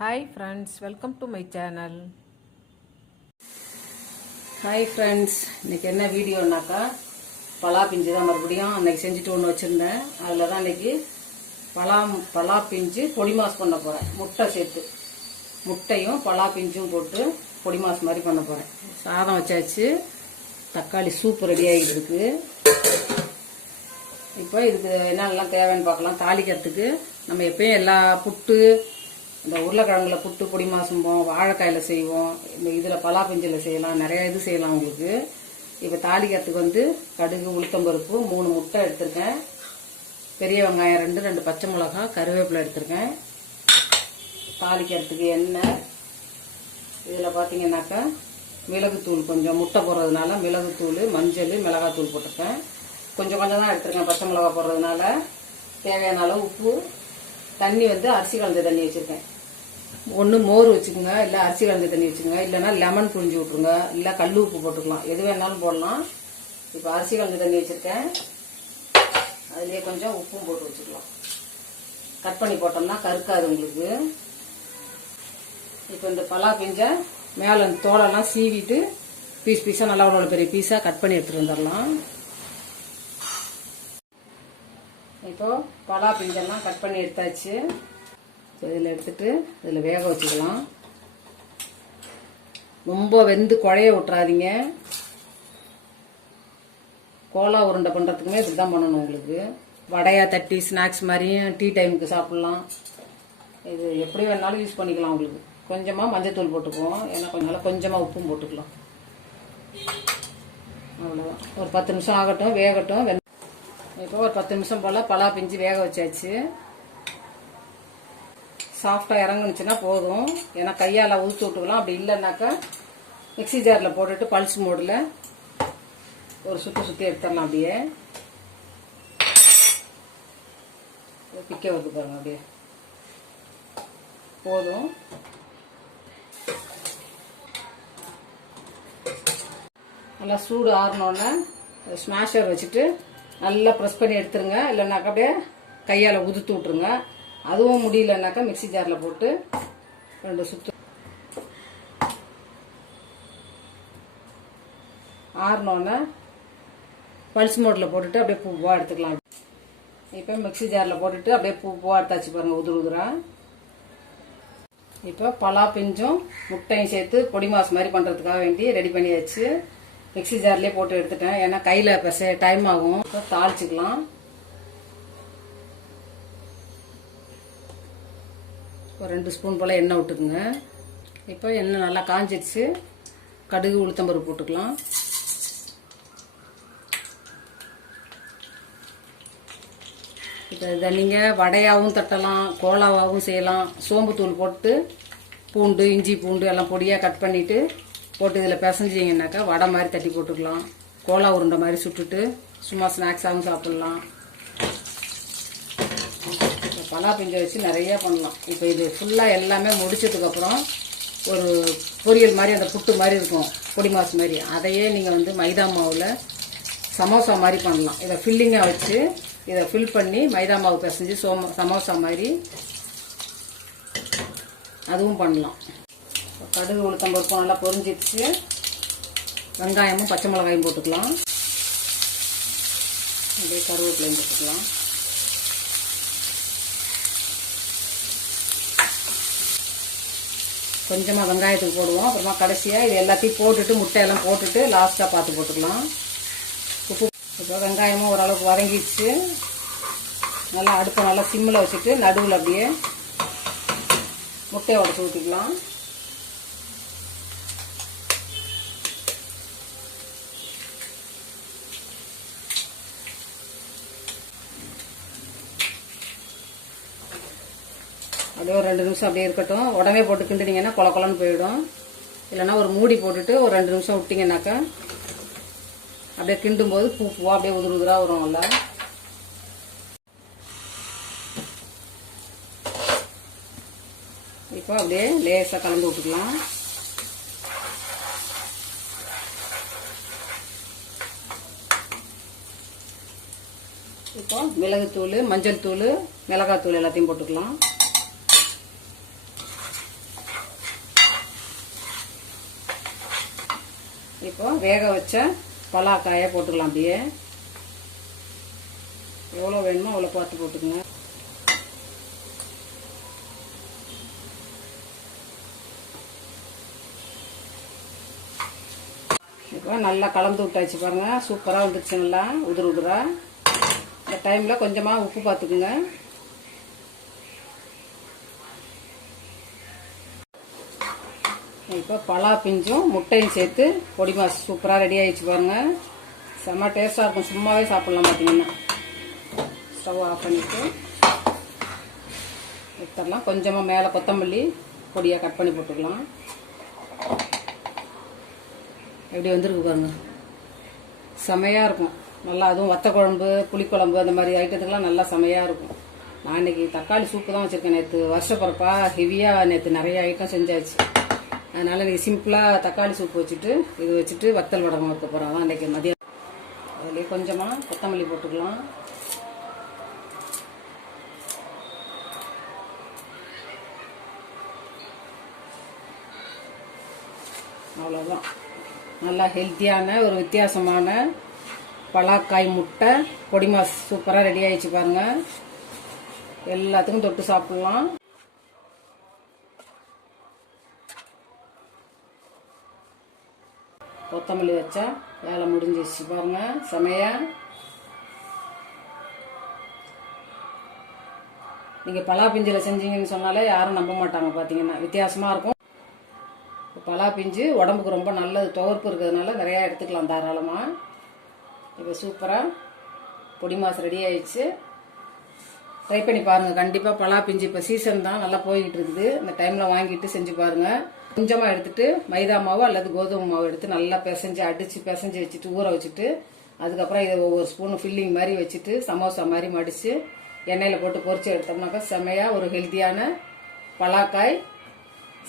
Hi friends welcome to my channel hi friends இன்னைக்கு என்ன வீடியோனாக்கா பலா பிஞ்சு தான் மறுபடியும் அன்னைக்கு செஞ்சுட்டு ஒன்று வச்சுருந்தேன். அதில் தான் இன்றைக்கி பலா பலா பிஞ்சு பொடி மாஸ் பண்ண போகிறேன் முட்டை சேர்த்து. முட்டையும் பலா பிஞ்சும் போட்டு பொடி மாஸ் மாதிரி பண்ண போகிறேன் சாதம் வச்சாச்சு. தக்காளி சூப் ரெடி ஆகிட்டு இருக்கு. இப்போ இதுக்கு என்னென்னலாம் தேவைன்னு பார்க்கலாம். தாளிக்கிறதுக்கு நம்ம எப்பயும் எல்லா புட்டு இந்த உருளைக்கிழங்குல புட்டு பொடி மாசும்போம் வாழைக்காயில் செய்வோம். இந்த இதில் பலாப்பிஞ்சில் செய்யலாம். நிறைய இது செய்யலாம் உங்களுக்கு. இப்போ தாளிக்கிறதுக்கு வந்து கடுகு உளுத்தம்பருப்பு மூணு முட்டை எடுத்திருக்கேன். பெரிய வெங்காயம் ரெண்டு ரெண்டு பச்சை மிளகா கருவேப்பிலை எடுத்திருக்கேன். தாளிக்கிறதுக்கு எண்ணெய். இதில் பார்த்தீங்கன்னாக்கா மிளகுத்தூள். கொஞ்சம் முட்டை போடுறதுனால மிளகுத்தூள் மஞ்சள் மிளகாத்தூள் போட்டிருக்கேன். கொஞ்சம் கொஞ்சம் தான் எடுத்திருக்கேன் பச்சை மிளகா போடுறதுனால. தேவையான அளவு உப்பு. தண்ணி வந்து அரிசி கலந்த தண்ணி வச்சுருக்கேன். ஒன்று மோர் வச்சுக்கோங்க இல்லை அரிசி கலந்த தண்ணி வச்சுக்கோங்க இல்லைன்னா லெமன் புழிஞ்சு விட்ருங்க இல்லை கல் உப்பு போட்டுக்கலாம். எது வேணாலும் போடலாம். இப்போ அரிசி கலந்த தண்ணி வச்சுருக்கேன். அதுலேயே கொஞ்சம் உப்பும் போட்டு வச்சுக்கலாம். கட் பண்ணி போட்டோம்னா கருக்காது உங்களுக்கு. இப்போ இந்த பலா பிஞ்சை மேலே இந்த தோலெல்லாம் சீவிட்டு பீஸ் பீஸாக நல்லா ஒரு பெரிய பீஸாக கட் பண்ணி எடுத்துகிட்டு வந்துடலாம். இப்போ பலா பிஞ்செல்லாம் கட் பண்ணி எடுத்தாச்சு. இதில் எடுத்துட்டு இதில் வேக வச்சுக்கலாம். ரொம்ப வெந்து குழைய விட்றாதீங்க கோலா உருண்டை பண்ணுறதுக்குமே இப்படி தான் பண்ணணும் உங்களுக்கு. வடையா தட்டி ஸ்நாக்ஸ் மாதிரியும் டீ டைமுக்கு சாப்பிட்லாம். இது எப்படி வேணாலும் யூஸ் பண்ணிக்கலாம் உங்களுக்கு. கொஞ்சமாக மஞ்சத்தூள் போட்டுக்குவோம். ஏன்னா கொஞ்சம் நாள் கொஞ்சமாக உப்பும் போட்டுக்கலாம். அவ்வளோதான் ஒரு பத்து நிமிஷம் ஆகட்டும் வேகட்டும். வெந் இப்போ ஒரு பத்து நிமிஷம் போல் பலா பிஞ்சு வேக வச்சாச்சு. சாஃப்டாக இறங்குனுச்சுன்னா போதும். ஏன்னா கையால் ஊற்றி விட்டுக்கலாம். அப்படி இல்லைன்னாக்கா மிக்ஸி ஜாரில் போட்டுட்டு பல்ஸ் மோடில் ஒரு சுற்றி சுற்றி எடுத்துடலாம் அப்படியே. பிக்க வருது பாருங்க அப்படியே. போதும். நல்லா சூடு ஆறினோடனே ஸ்மாஷர் வச்சுட்டு நல்லா ப்ரெஸ் பண்ணி எடுத்துருங்க. இல்லைனாக்கா அப்படியே கையால் உதுத்து விட்ருங்க அதுவும் முடியலனாக்கா மிக்ஸி ஜாரில் போட்டு ரெண்டு சுத்து. ஆறினோடனே பல்ஸ் மோட்டில் போட்டுட்டு அப்படியே பூ பூவாக எடுத்துக்கலாம். இப்போ மிக்ஸி ஜாரில் போட்டுட்டு அப்படியே பூ பூவாக எடுத்தாச்சு பாருங்கள் உதுரு உதுரா. இப்போ பலா பிஞ்சும் முட்டையும் சேர்த்து பொடி மாஸ் மாதிரி பண்ணுறதுக்காக வேண்டி ரெடி பண்ணியாச்சு. மிக்ஸி ஜார்லேயே போட்டு எடுத்துட்டேன். ஏன்னா கையில் பெச டைம் ஆகும். இப்போ தாளிச்சிக்கலாம். ஒரு ரெண்டு ஸ்பூன் போல் எண்ணெய் விட்டுக்குங்க. இப்போ எண்ணெய் நல்லா காஞ்சிடுச்சு. கடுகு உளுத்தம்பருப்பு போட்டுக்கலாம். இப்போ இதை நீங்கள் வடையாகவும் தட்டலாம் கோலாவாகவும் செய்யலாம். சோம்புத்தூள் போட்டு பூண்டு இஞ்சி பூண்டு எல்லாம் பொடியாக கட் பண்ணிவிட்டு போட்டு இதில் பிசைஞ்சிங்கனாக்கா வடை மாதிரி தட்டி போட்டுக்கலாம். கோலா உருண்டை மாதிரி சுட்டுட்டு சும்மா ஸ்நாக்ஸாகவும் சாப்பிட்லாம். பலா பிஞ்சை வச்சு நிறைய பண்ணலாம். இப்போ இது ஃபுல்லாக எல்லாமே முடிச்சதுக்கப்புறம் ஒரு பொரியல் மாதிரி அந்த புட்டு மாதிரி இருக்கும் பொடி மாசு மாதிரி. அதையே நீங்கள் வந்து மைதா மாவில் சமோசா மாதிரி பண்ணலாம். இதை ஃபில்லிங்காக வச்சு இதை ஃபில் பண்ணி மைதா மாவு பிசைஞ்சு சோம சமோசா மாதிரி அதுவும் பண்ணலாம். கடுகு உளுத்தம் பருப்பும் நல்லா பொரிஞ்சிடுச்சு. வெங்காயமும் பச்சை மிளகாயும் போட்டுக்கலாம். அப்படியே கருவேப்பிலையும் போட்டுக்கலாம். கொஞ்சமாக வெங்காயத்துக்கு போடுவோம். அப்புறமா கடைசியாக இது எல்லாத்தையும் போட்டுட்டு முட்டையெல்லாம் போட்டுட்டு லாஸ்ட்டாக பார்த்து போட்டுக்கலாம். உப்பு இப்போ வெங்காயமும் ஓரளவுக்கு வதங்கிடுச்சு. நல்லா அடுப்பை நல்லா சிம்மில் வச்சுட்டு நடுவில் அப்படியே முட்டையை உடச்சி ஊற்றிக்கலாம் அப்படியே ஒரு ரெண்டு நிமிஷம் அப்படியே இருக்கட்டும். உடனே போட்டு கிண்டுனீங்கன்னா கொல கொலன்னு போயிடும். இல்லைன்னா ஒரு மூடி போட்டுட்டு ஒரு ரெண்டு நிமிஷம் விட்டிங்கனாக்கா அப்படியே கிண்டும் போது பூ பூவா அப்படியே உதிர் உதிராக வரும் நல்லா இப்போ அப்படியே லேசாக கலந்து விட்டுக்கலாம். இப்போ மிளகுத்தூள் மஞ்சள் தூள் மிளகாத்தூள் எல்லாத்தையும் போட்டுக்கலாம். இப்போ வேக வச்ச பலாக்காயை போட்டுக்கலாம் அப்படியே. எவ்வளோ வேணுமோ அவ்வளோ பார்த்து போட்டுக்கோங்க. இப்போ நல்லா கலந்து விட்டாச்சு பாருங்கள் சூப்பராக வந்துருச்சு நல்லா. உதிர உதிரா. இந்த டைமில் கொஞ்சமாக உப்பு பார்த்துக்குங்க. இப்போ பலா பிஞ்சும் முட்டையும் சேர்த்து பொடி மாஸ் சூப்பராக ரெடி ஆகிடுச்சு பாருங்கள் செம்ம டேஸ்ட்டாக இருக்கும். சும்மாவே சாப்பிட்லாம் பார்த்தீங்கன்னா ஸ்டவ் ஆஃப் பண்ணிட்டு எடுத்துடலாம். கொஞ்சமாக மேலே கொத்தமல்லி பொடியாக கட் பண்ணி போட்டுக்கலாம் எப்படி வந்துருக்கு பாருங்க. செமையாக இருக்கும். நல்லா அதுவும் வத்த குழம்பு புளிக்குழம்பு அந்த மாதிரி ஐட்டத்துக்கெலாம் நல்லா செமையாக இருக்கும். நான் இன்றைக்கி தக்காளி சூப்பு தான் வச்சுருக்கேன் நேற்று வருஷப்பரப்பா ஹெவியாக நேற்று நிறைய ஐட்டம் செஞ்சாச்சு. அதனால் இன்றைக்கி சிம்பிளாக தக்காளி சூப்பு வச்சுட்டு இது வச்சுட்டு வத்தல் வடகம் வைக்க போகிறோம் அதான் இன்றைக்கி மதியம். அதுலேயே கொஞ்சமாக கொத்தமல்லி போட்டுக்கலாம். அவ்வளோதான் நல்லா ஹெல்த்தியான ஒரு வித்தியாசமான பலாக்காய் முட்டை பொடிமாஸ் சூப்பராக ரெடி ஆகிடுச்சு பாருங்கள் எல்லாத்துக்கும் தொட்டு சாப்பிட்லாம். கொத்தமல்லி வச்சா வேலை முடிஞ்சிச்சு பாருங்க செமையாக நீங்க பலா பிஞ்சில செஞ்சீங்கன்னு சொன்னாலே யாரும் நம்ப மாட்டாங்க பாத்தீங்கன்னா. வித்தியாசமா இருக்கும். பலா பிஞ்சு உடம்புக்கு ரொம்ப நல்லது துவர்ப்பு இருக்கிறதுனால நிறையா எடுத்துக்கலாம் தாராளமாக இப்போ சூப்பராக பொடி மாசு ரெடி ஆயிடுச்சு. ட்ரை பண்ணி பாருங்கள் கண்டிப்பாக பலா பிஞ்சு இப்போ சீசன் தான். நல்லா போய்கிட்டு இருக்குது. இந்த டைமில் வாங்கிட்டு செஞ்சு பாருங்கள் கொஞ்சமாக எடுத்துட்டு மைதா மாவு அல்லது கோதுமை மாவு எடுத்து நல்லா பிசைஞ்சு அடித்து பிசைஞ்சு வச்சுட்டு ஊற வச்சுட்டு அதுக்கப்புறம் இதை ஒவ்வொரு ஸ்பூன் ஃபில்லிங் மாதிரி வச்சுட்டு சமோசா மாதிரி மடித்து எண்ணெயில் போட்டு பொறிச்சு எடுத்தோம்னாக்கா செமையாக ஒரு ஹெல்த்தியான பலாக்காய்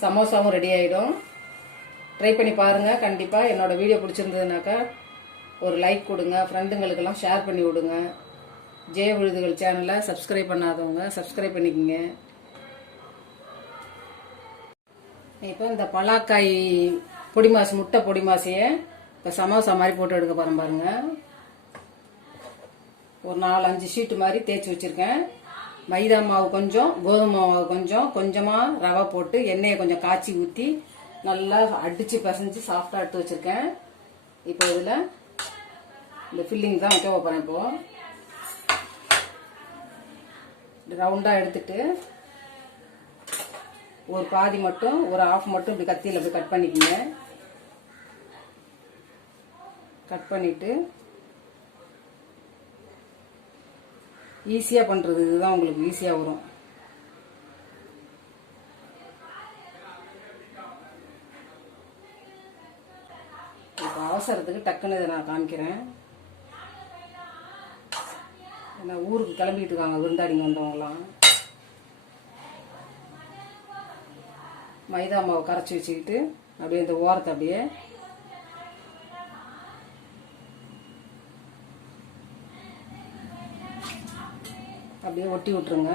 சமோசாவும் ரெடி ஆகிடும் ட்ரை பண்ணி பாருங்கள் கண்டிப்பாக என்னோடய வீடியோ பிடிச்சிருந்ததுனாக்கா ஒரு லைக் கொடுங்க. ஃப்ரெண்டுங்களுக்கெல்லாம் ஷேர் பண்ணி விடுங்க. ஜெய விழுதுகள் சேனலை சப்ஸ்கிரைப் பண்ணாதவங்க சப்ஸ்கிரைப் பண்ணிக்கோங்க. இப்போ இந்த பலாக்காய் பொடி மாசு முட்டை பொடி மாசையை இப்போ சமோசா மாதிரி போட்டு எடுக்க போகிறேன் பாருங்க. ஒரு நாலு அஞ்சு ஷீட்டு மாதிரி தேய்ச்சி வச்சுருக்கேன். மைதா மாவு கொஞ்சம் கோதுமை மாவு கொஞ்சம் கொஞ்சமாக ரவை போட்டு எண்ணெயை கொஞ்சம் காய்ச்சி ஊற்றி நல்லா அடித்து பிசைஞ்சு சாஃப்டாக எடுத்து வச்சுருக்கேன். இப்போ இதில் இந்த ஃபில்லிங் தான் வைக்க போகிறேன் இப்போது ரவுண்டாக எடுத்துகிட்டு ஒரு பாதி மட்டும் ஒரு ஆஃப் மட்டும் இப்படி கத்தியில் இப்படி கட் பண்ணிக்கோங்க. கட் பண்ணிவிட்டு ஈஸியாக பண்ணுறது இதுதான் உங்களுக்கு ஈஸியாக வரும். இப்போ அவசரத்துக்கு டக்குன்னு இதை நான் காமிக்கிறேன். ஏன்னா ஊருக்கு கிளம்பிட்டு இருக்காங்க விருந்தாடிங்க வந்தவங்களாம் மைதா மாவு கரைச்சி வச்சுக்கிட்டு அப்படியே இந்த ஓரத்தை அப்படியே அப்படியே ஒட்டி விட்டுருங்க.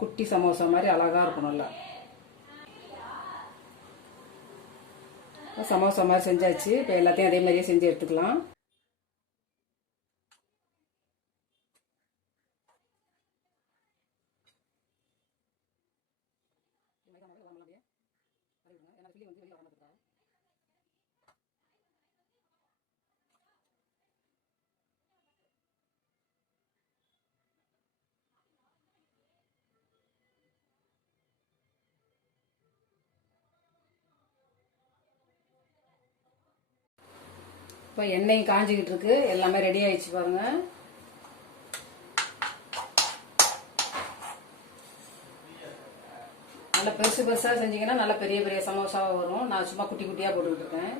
குட்டி சமோசா மாதிரி அழகா இருக்கும் நல்லா. சமோசா மாதிரி செஞ்சாச்சு. இப்போ எல்லாத்தையும் அதே மாதிரியே செஞ்சு எடுத்துக்கலாம். இப்போ எண்ணெயும் காஞ்சிக்கிட்டு இருக்கு. எல்லாமே ரெடி ஆயிடுச்சு பாருங்கள் நல்லா பெருசு பெருசாக செஞ்சீங்கன்னா நல்லா பெரிய பெரிய சமோசாவாக வரும். நான் சும்மா குட்டி குட்டியாக போட்டுக்கிட்டு இருக்கேன்.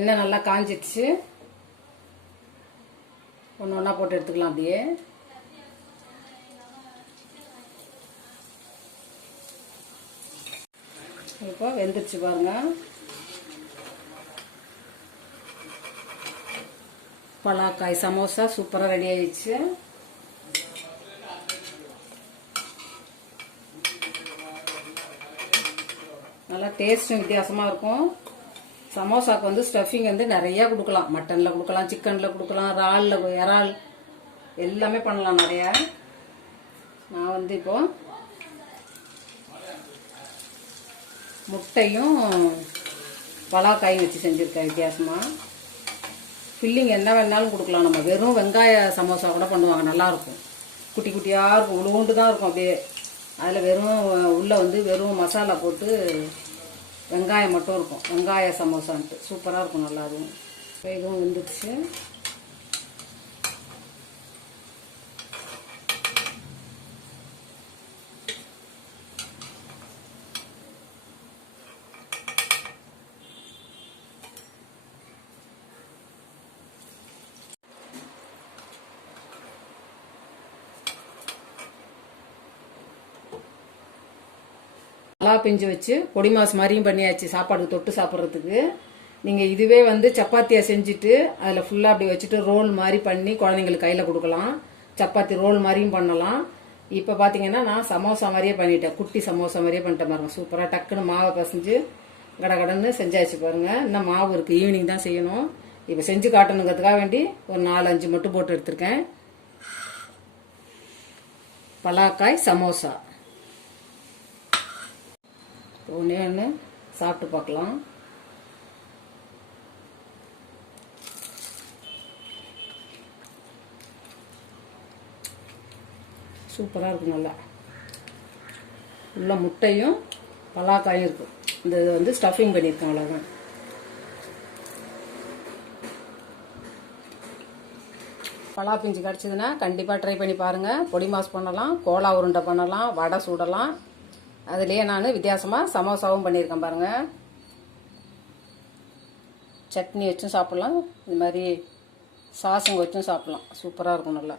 எண்ணெய் நல்லா காஞ்சிடுச்சு. ஒன்று ஒன்றா போட்டு எடுத்துக்கலாம் அப்படியே. இப்போ வெந்துருச்சு பாருங்கள் பலாக்காய் சமோசா சூப்பராக ரெடி ஆயிடுச்சு. நல்லா டேஸ்ட்டும் வித்தியாசமாக இருக்கும். சமோசாவுக்கு வந்து ஸ்டஃபிங் வந்து நிறையா கொடுக்கலாம். மட்டனில் கொடுக்கலாம் சிக்கனில் கொடுக்கலாம் இறாலில் இறால் எல்லாமே பண்ணலாம் நிறையா. நான் வந்து இப்போது முட்டையும் பலாக்காயும் வச்சு செஞ்சுருக்கேன் வித்தியாசமாக ஃபில்லிங் என்ன வேணாலும் கொடுக்கலாம். நம்ம வெறும் வெங்காய சமோசா கூட பண்ணுவாங்க. நல்லாயிருக்கும் குட்டி குட்டியாக இருக்கும். உழுவுண்டு தான் இருக்கும் அப்படியே. அதில் வெறும் உள்ளே வந்து வெறும் மசாலா போட்டு வெங்காயம் மட்டும் இருக்கும். வெங்காய சமோசான்ட்டு. சூப்பராக இருக்கும் நல்லா அதுவும். இதுவும் வெந்துடுச்சு. நல்லா பிஞ்சு வச்சு பொடி மாஸ் மாதிரியும் பண்ணியாச்சு சாப்பாடு தொட்டு சாப்பிட்றதுக்கு. நீங்கள் இதுவே வந்து சப்பாத்தியாக செஞ்சுட்டு அதில் ஃபுல்லாக அப்படி வச்சுட்டு ரோல் மாதிரி பண்ணி குழந்தைங்களுக்கு கையில் கொடுக்கலாம். சப்பாத்தி ரோல் மாதிரியும் பண்ணலாம். இப்போ பார்த்தீங்கன்னா நான் சமோசா மாதிரியே பண்ணிட்டேன். குட்டி சமோசா மாதிரியே பண்ணிட்டேன் பாருங்க. சூப்பராக டக்குன்னு மாவை பசைஞ்சு கடகடன்னு செஞ்சாச்சு பாருங்கள் இன்னும் மாவு இருக்குது ஈவினிங் தான் செய்யணும். இப்போ செஞ்சு காட்டணுங்கிறதுக்காக வேண்டி ஒரு நாலு அஞ்சு மட்டும் போட்டு எடுத்திருக்கேன். பலாக்காய் சமோசா. ஒன்றே ஒன்று சாப்பிட்டு பார்க்கலாம். சூப்பராக இருக்கும் நல்லா. உள்ள முட்டையும் பலாக்காயும் இருக்கும் இந்த இது வந்து ஸ்டஃபிங் பண்ணியிருக்கேன் அவ்வளோதான் பலா பிஞ்சு கிடச்சிதுன்னா கண்டிப்பாக ட்ரை பண்ணி பாருங்கள் பொடி மாஸ் பண்ணலாம் கோலா உருண்டை பண்ணலாம் வடை சுடலாம். அதுலேயே நான் வித்தியாசமாக சமோசாவும் பண்ணியிருக்கேன் பாருங்கள் சட்னி வச்சும் சாப்பிட்லாம். இது மாதிரி சாஸுங்க வச்சும் சாப்பிட்லாம். சூப்பராக இருக்கும் நல்லா.